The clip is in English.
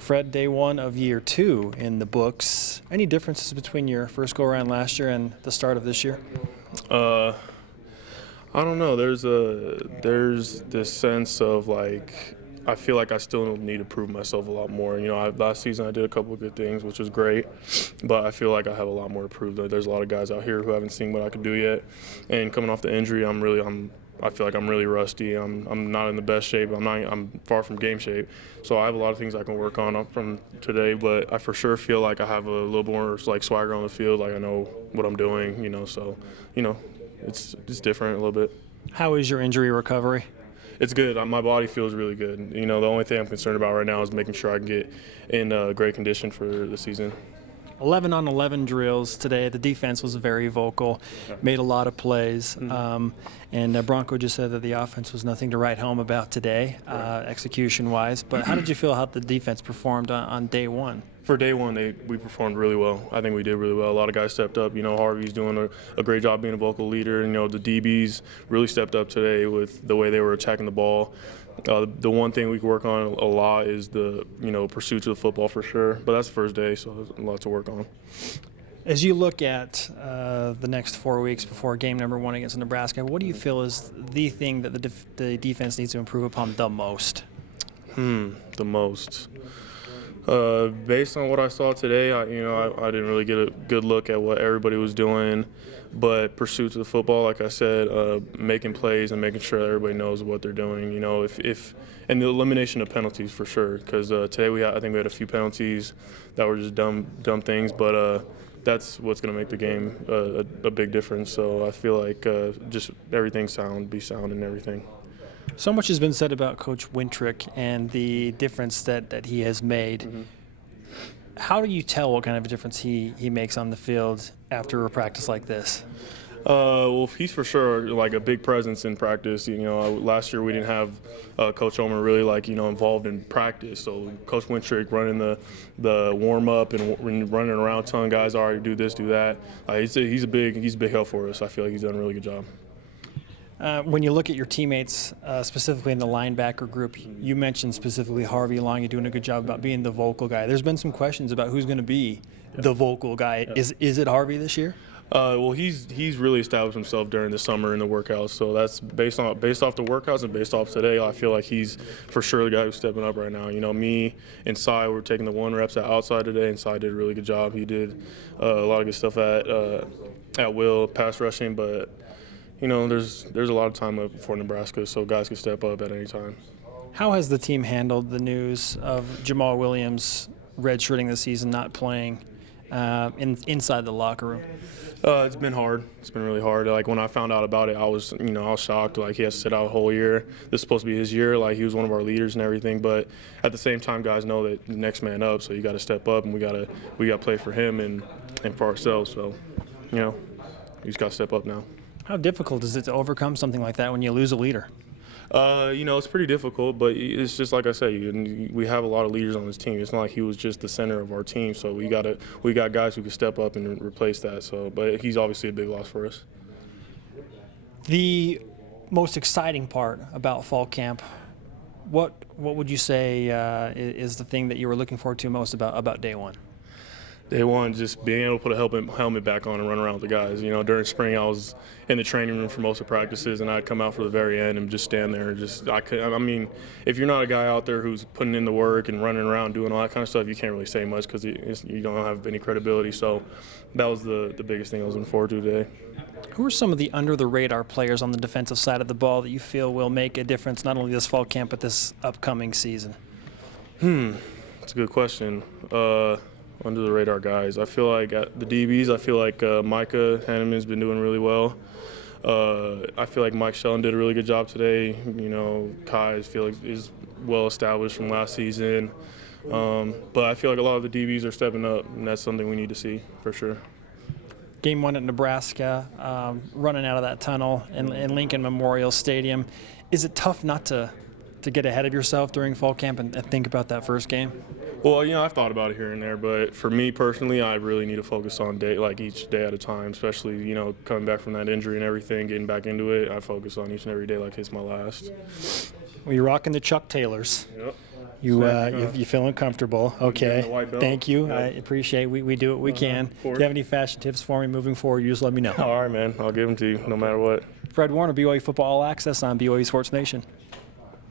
Fred, day one of year 2 in the books. Any differences between your first go-around last year and the start of this year? I don't know. There's this sense of like I feel like I still need to prove myself a lot more. Last season I did a couple of good things, which was great, but I feel like I have a lot more to prove. There's a lot of guys out here who haven't seen what I could do yet, and coming off the injury, I feel like I'm really rusty. I'm not in the best shape. I'm far from game shape. So I have a lot of things I can work on from today, but I for sure feel like I have a little more like swagger on the field. Like I know what I'm doing, so it's different a little bit. How is your injury recovery? It's good. My body feels really good. The only thing I'm concerned about right now is making sure I can get in great condition for the season. 11 on 11 drills today. The defense was very vocal, made a lot of plays. And Bronco just said that the offense was nothing to write home about today, execution-wise. But how did you feel how the defense performed on day one? For day one, we performed really well. I think we did really well. A lot of guys stepped up. Harvey's doing a great job being a vocal leader. The DBs really stepped up today with the way they were attacking the ball. The one thing we can work on a lot is the pursuit of the football for sure. But that's the first day, so there's a lot to work on. As you look at the next 4 weeks before game number 1 against Nebraska, what do you feel is the thing that the defense needs to improve upon the most? The most. Based on what I saw today, I didn't really get a good look at what everybody was doing, but pursuit of the football, like I said, making plays and making sure that everybody knows what they're doing. And the elimination of penalties for sure, because today I think we had a few penalties that were just dumb things, but that's what's going to make the game a big difference. So I feel like just everything be sound and everything. So much has been said about Coach Wintrick and the difference that he has made. How do you tell what kind of a difference he makes on the field after a practice like this? Well, he's for sure like a big presence in practice. Last year we didn't have Coach Omer really involved in practice. So Coach Wintrick running the warm up and running around telling guys, all right, do this, do that. He's a big help for us. I feel like he's done a really good job. When you look at your teammates, specifically in the linebacker group, you mentioned specifically Harvey Long. You're doing a good job about being the vocal guy. There's been some questions about who's going to be the vocal guy. Yeah. Is it Harvey this year? Well, he's really established himself during the summer in the workouts. So that's based off the workouts and based off today. I feel like he's for sure the guy who's stepping up right now. Me and Cy were taking the 1 reps at outside today, and Cy did a really good job. He did a lot of good stuff at will, pass rushing, but. There's a lot of time up for Nebraska, so guys can step up at any time. How has the team handled the news of Jamal Williams redshirting this season, not playing inside the locker room? It's been hard. It's been really hard. Like when I found out about it, I was shocked. Like he has to sit out a whole year. This is supposed to be his year. Like he was one of our leaders and everything. But at the same time, guys know that the next man up. So you got to step up, and we got to play for him and for ourselves. So we just got to step up now. How difficult is it to overcome something like that when you lose a leader? It's pretty difficult, but it's just like I said, we have a lot of leaders on this team. It's not like he was just the center of our team, so we got guys who can step up and replace that. So, but he's obviously a big loss for us. The most exciting part about fall camp, what would you say is the thing that you were looking forward to most about day one? Day one, just being able to put a helmet back on and run around with the guys. During spring I was in the training room for most of practices, and I'd come out for the very end and just stand there. If you're not a guy out there who's putting in the work and running around doing all that kind of stuff, you can't really say much because you don't have any credibility. So that was the biggest thing I was looking forward to today. Who are some of the under-the-radar players on the defensive side of the ball that you feel will make a difference not only this fall camp but this upcoming season? That's a good question. Under the radar guys. I feel like at the DBs, I feel like Micah Hanneman's been doing really well. I feel like Mike Shellen did a really good job today. Kai I feel like is well established from last season. But I feel like a lot of the DBs are stepping up, and that's something we need to see for sure. Game 1 at Nebraska, running out of that tunnel in Lincoln Memorial Stadium. Is it tough not to get ahead of yourself during fall camp and think about that first game? Well, I've thought about it here and there, but for me personally, I really need to focus on each day at a time, especially, coming back from that injury and everything, getting back into it. I focus on each and every day like it's my last. Well, you're rocking the Chuck Taylors. Yep. You feeling comfortable? Okay. the white belt. Thank you. Yeah. I appreciate. We do what we can. Do you have any fashion tips for me moving forward? You just let me know. All right, man. I'll give them to you no matter what. Fred Warner, BYU Football All Access on BYU Sports Nation.